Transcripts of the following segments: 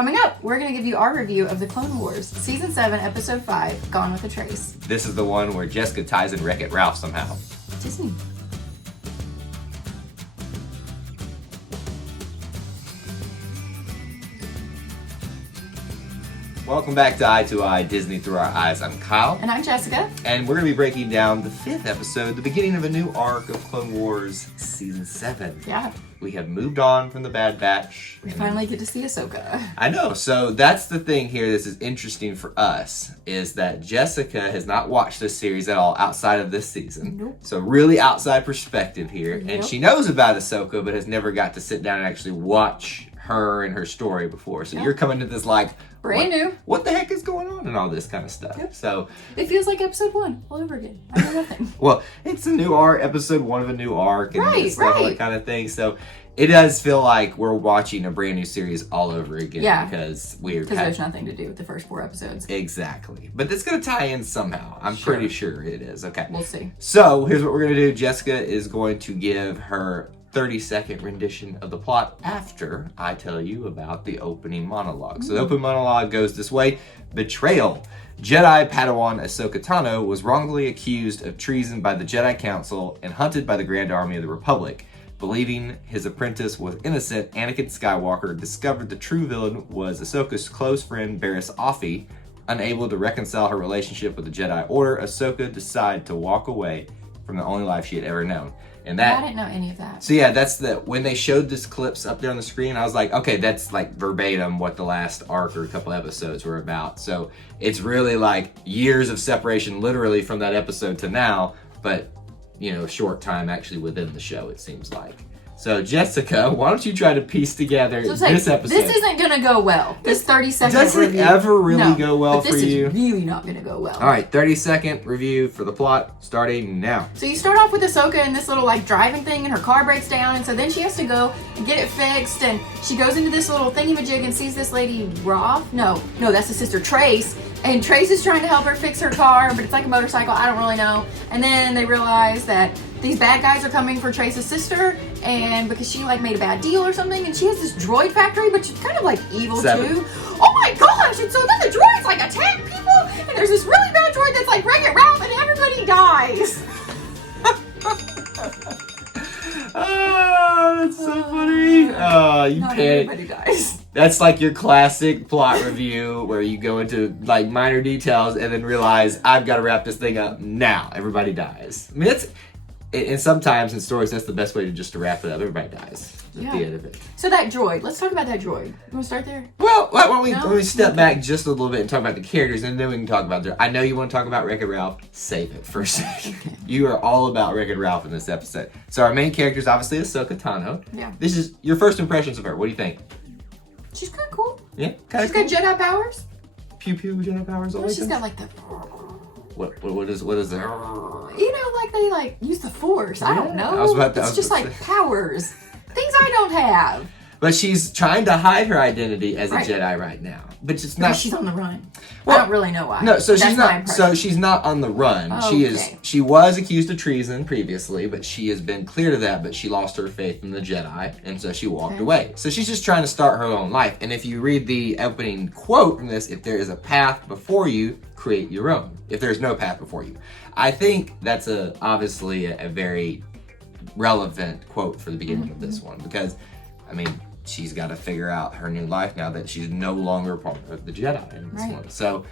Coming up, we're going to give you our review of The Clone Wars, Season 7, Episode 5, Gone with a Trace. This is the one where Jessica ties in Wreck-It Ralph somehow. Disney. Welcome back to Eye to Eye, Disney Through Our Eyes. I'm Kyle. And I'm Jessica. And we're going to be breaking down the 5th episode, the beginning of a new arc of Clone Wars Season 7. Yeah. We have moved on from the Bad Batch. We finally get to see Ahsoka. I know. So that's the thing here. This is interesting for us, is that Jessica has not watched this series at all outside of this season. Nope. So really outside perspective here. Yep. And she knows about Ahsoka, but has never got to sit down and actually watch her and her story before. So you're coming to this like, brand new. What the heck is going on and all this kind of stuff. Yep. So it feels like episode 1 all over again. I know nothing. Well, it's a new arc, episode 1 of a new arc and stuff, all that right. kind of thing. So it does feel like we're watching a brand new series all over again. Yeah. Because there's nothing to do with the first 4 episodes. Exactly. But it's going to tie in somehow. I'm pretty sure it is. Okay. We'll see. So here's what we're going to do. Jessica is going to give her 30-second rendition of the plot after I tell you about the opening monologue. So the opening monologue goes this way. Betrayal. Jedi Padawan Ahsoka Tano was wrongly accused of treason by the Jedi Council and hunted by the Grand Army of the Republic. Believing his apprentice was innocent, Anakin Skywalker discovered the true villain was Ahsoka's close friend Barriss Offee. Unable to reconcile her relationship with the Jedi Order, Ahsoka decided to walk away from the only life she had ever known. And that, I didn't know any of that. So yeah, that's when they showed this clips up there on the screen, I was like, okay, that's like verbatim what the last arc or a couple episodes were about. So it's really like years of separation literally from that episode to now, but short time actually within the show, it seems like. So Jessica, why don't you try to piece together this episode? This isn't going to go well. This 30-second Does it ever really go well for you? This is really not going to go well. All right, 30-second review for the plot starting now. So you start off with Ahsoka in this little like driving thing and her car breaks down, and so then she has to go and get it fixed, and she goes into this little thingamajig and sees this lady Roth. No, that's the sister Trace. And Trace is trying to help her fix her car, but it's like a motorcycle, I don't really know. And then they realize that these bad guys are coming for Trace's sister, and because she like made a bad deal or something, and she has this droid factory, but she's kind of like evil too. Oh my gosh, and so then the droids like attack people, and there's this really bad droid that's like Wreck-It Ralph, and everybody dies. Oh, that's so funny. Oh, you Not panic. everybody dies. That's like your classic plot review where you go into like minor details and then realize I've got to wrap this thing up now. Everybody dies. I mean, and sometimes in stories that's the best way to wrap it up. Everybody dies at the end of it. So that droid, let's talk about that droid. You want to start there? Well, why don't we step back just a little bit and talk about the characters, and then we can talk about I know you want to talk about Wreck-It Ralph. Save it for a second. You are all about Wreck-It Ralph in this episode. So our main character is obviously Ahsoka Tano. Yeah. This is your first impressions of her. What do you think? She's kind of cool. Yeah, She's got Jedi powers. Pew pew Jedi powers. Well, she's got like the. What is there? Like they like use the Force. I don't know. It's just like powers, things I don't have. But she's trying to hide her identity as a Jedi right now. But it's not. She's on the run. Well, I don't really know why. No, so she's not. So she's not on the run. Okay. She was accused of treason previously, but she has been cleared of that. But she lost her faith in the Jedi, and so she walked away. So she's just trying to start her own life. And if you read the opening quote from this, if there is a path before you, create your own. If there's no path before you, I think that's obviously a very relevant quote for the beginning of this one, because I mean, she's got to figure out her new life now that she's no longer part of the Jedi in this one. So,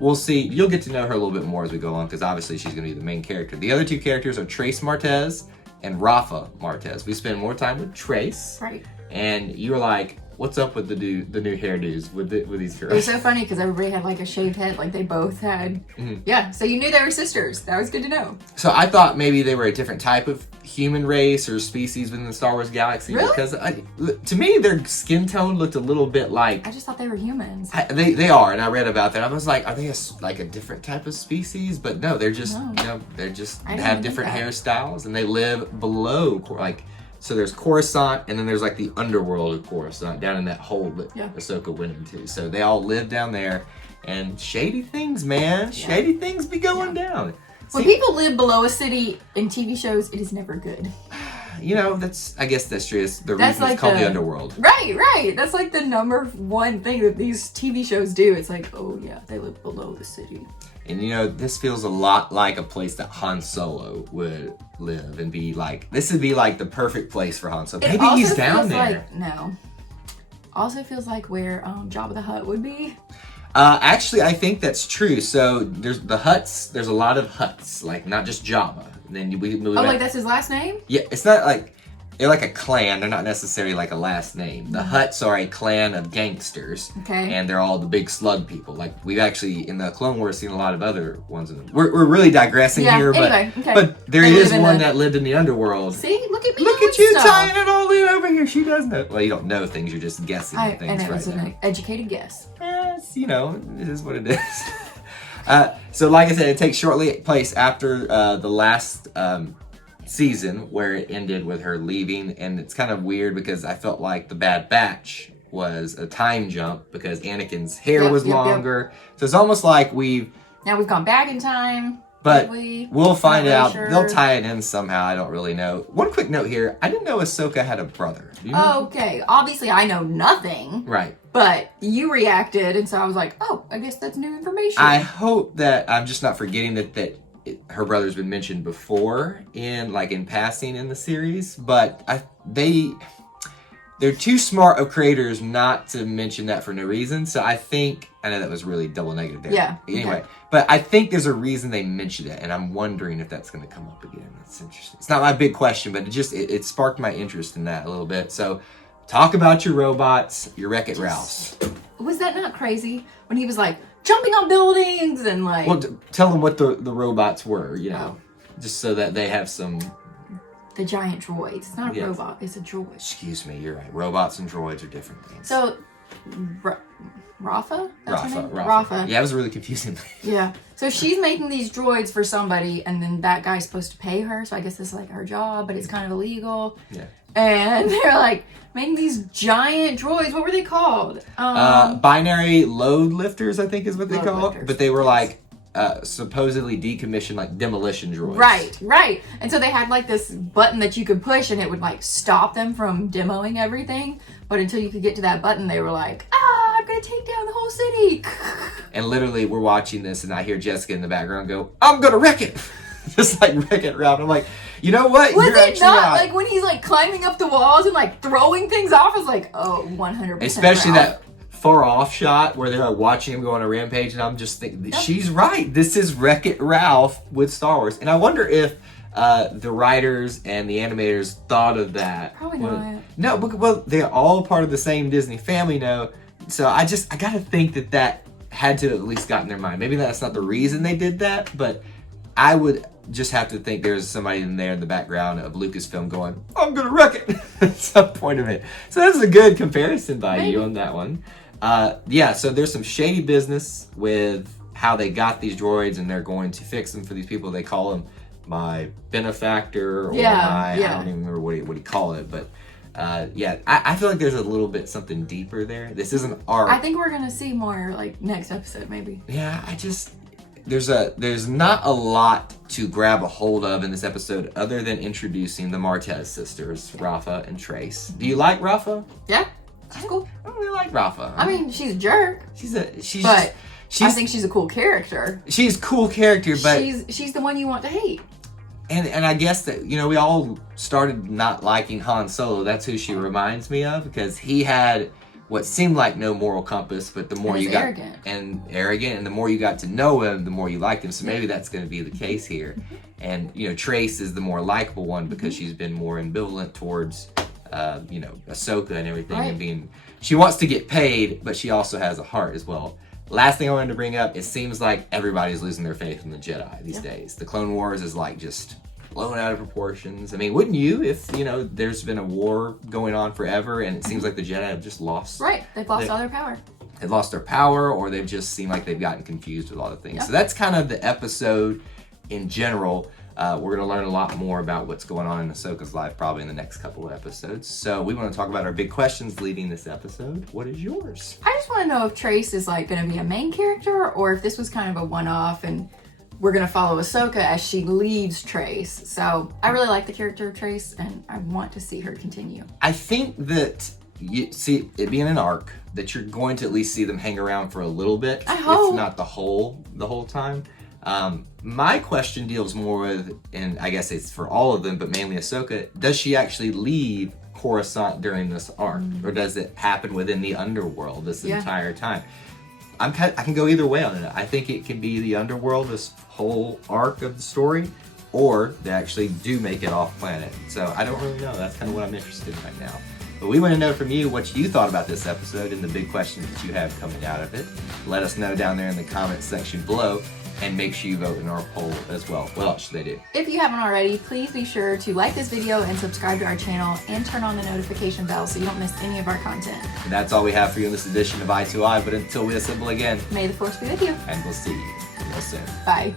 we'll see. You'll get to know her a little bit more as we go along, because obviously she's going to be the main character. The other two characters are Trace Martez and Rafa Martez. We spend more time with Trace. Right. And you were like, what's up with the new hairdos with these girls? It was so funny because everybody had like a shaved head, like they both had. Yeah, so you knew they were sisters. That was good to know. So I thought maybe they were a different type of human race or species within the Star Wars galaxy. Really? Because to me, their skin tone looked a little bit like... I just thought they were humans. They are, and I read about that. I was like, are they a different type of species? But no, they're just, they have different hairstyles, and they live below, like... So there's Coruscant, and then there's like the underworld of Coruscant down in that hole that Ahsoka went into. So they all live down there, and shady things, man. Shady things be going down. When people live below a city in TV shows, it is never good. I guess that's true. It's the That's reason it's called the underworld. Right. That's like the number one thing that these TV shows do. It's like, oh yeah, they live below the city. And this feels a lot like a place that Han Solo would live and be like. This would be like the perfect place for Han Solo. Maybe he's down there. No. Also feels like where Jabba the Hutt would be. Actually, I think that's true. So there's the huts. There's a lot of huts, like not just Jabba. And then we move. Oh, like that's his last name? Yeah, it's not like they're like a clan. They're not necessarily like a last name. The Hutts are a clan of gangsters. Okay. And they're all the big slug people. Like we've actually in the Clone Wars seen a lot of other ones in them. We're really digressing here, anyway, but there is one that lived in the underworld. See, look at me. Look at you tying it all in over here. She does know. Well, you don't know things. You're just guessing things and it right was now. an educated guess. Yes, it is what it is. So like I said, it takes shortly place after the last season where it ended with her leaving, and it's kind of weird because I felt like the Bad Batch was a time jump because Anakin's hair was longer. So it's almost like we've gone back in time. But we'll find out. Sure. They'll tie it in somehow. I don't really know. One quick note here. I didn't know Ahsoka had a brother. Do you know? Okay. Obviously, I know nothing. Right. But you reacted, and so I was like, oh, I guess that's new information. I hope that I'm just not forgetting that her brother's been mentioned before in passing in the series. But they're too smart of creators not to mention that for no reason. So I know that was really double negative there. Yeah. Anyway, okay. But I think there's a reason they mentioned it, and I'm wondering if that's going to come up again. That's interesting. It's not my big question, but it sparked my interest in that a little bit. So talk about your robots, your Wreck-It Ralphs. Was that not crazy when he was like jumping on buildings and like... Well, tell them what the robots were, just so that they have some... The giant droids. It's not a robot, it's a droid. Excuse me, you're right. Robots and droids are different things. So, Rafa? Rafa. Yeah, it was really confusing. Yeah. So she's making these droids for somebody, and then that guy's supposed to pay her, so I guess this is like her job, but it's kind of illegal. Yeah. And they're like making these giant droids. What were they called? Binary load lifters, I think is what they call it. But they were supposedly decommissioned, like demolition droids. Right. And so they had like this button that you could push, and it would like stop them from demoing everything. But until you could get to that button, they were like, I'm gonna take down the whole city. And literally, we're watching this, and I hear Jessica in the background go, I'm gonna wreck it. Just like Wreck-It Ralph. I'm like, you know what? Was it not like when he's like climbing up the walls and like throwing things off? I was like, oh, 100%. Especially Ralph. that far off shot where they're like watching him go on a rampage, and I'm just thinking, she's right. This is Wreck-It Ralph with Star Wars. And I wonder if the writers and the animators thought of that. Probably not. No, well, they're all part of the same Disney family now. So I gotta think that had to at least got in their mind. Maybe that's not the reason they did that, but I would just have to think there's somebody in there in the background of Lucasfilm going, I'm gonna wreck it at some point of it. So that's a good comparison by you on that one. So there's some shady business with how they got these droids, and they're going to fix them for these people. They call them my benefactor or I don't even remember what he called it, but I feel like there's a little bit something deeper there. This isn't art. I think we're gonna see more like next episode maybe. Yeah, there's not a lot to grab a hold of in this episode other than introducing the Martez sisters, Rafa and Trace. Do you like Rafa? Yeah, she's cool. I don't really like Rafa. I mean, she's a jerk. But I think she's a cool character. She's a cool character, but she's the one you want to hate. And I guess that we all started not liking Han Solo. That's who she reminds me of, because he had what seemed like no moral compass, but the more you got arrogant, and the more you got to know him, the more you liked him. So maybe that's going to be the case here. And Trace is the more likable one because she's been more ambivalent towards Ahsoka and everything, and she wants to get paid, but she also has a heart as well. Last thing I wanted to bring up, it seems like everybody's losing their faith in the Jedi these days. The Clone Wars is like just blown out of proportions. I mean, wouldn't you if, there's been a war going on forever and it seems like the Jedi have just lost... Right, they've lost all their power. They've lost their power, or they've just seemed like they've gotten confused with a lot of things. Yep. So that's kind of the episode in general. We're going to learn a lot more about what's going on in Ahsoka's life probably in the next couple of episodes. So we want to talk about our big questions leading this episode. What is yours? I just want to know if Trace is like going to be a main character, or if this was kind of a one-off and we're gonna follow Ahsoka as she leaves Trace. So I really like the character of Trace, and I want to see her continue. I think that you see it being an arc that you're going to at least see them hang around for a little bit, I hope. if not the whole time. My question deals more with, and I guess it's for all of them, but mainly Ahsoka. Does she actually leave Coruscant during this arc, or does it happen within the underworld this entire time? I can go either way on it. I think it can be the underworld, this whole arc of the story, or they actually do make it off planet. So I don't really know. That's kind of what I'm interested in right now. But we want to know from you what you thought about this episode and the big questions that you have coming out of it. Let us know down there in the comments section below, and make sure you vote in our poll as well. What else should they do? If you haven't already, please be sure to like this video and subscribe to our channel and turn on the notification bell so you don't miss any of our content. And that's all we have for you in this edition of Eye to Eye. But until we assemble again, May the Force be with you. and we'll see you real soon. Bye.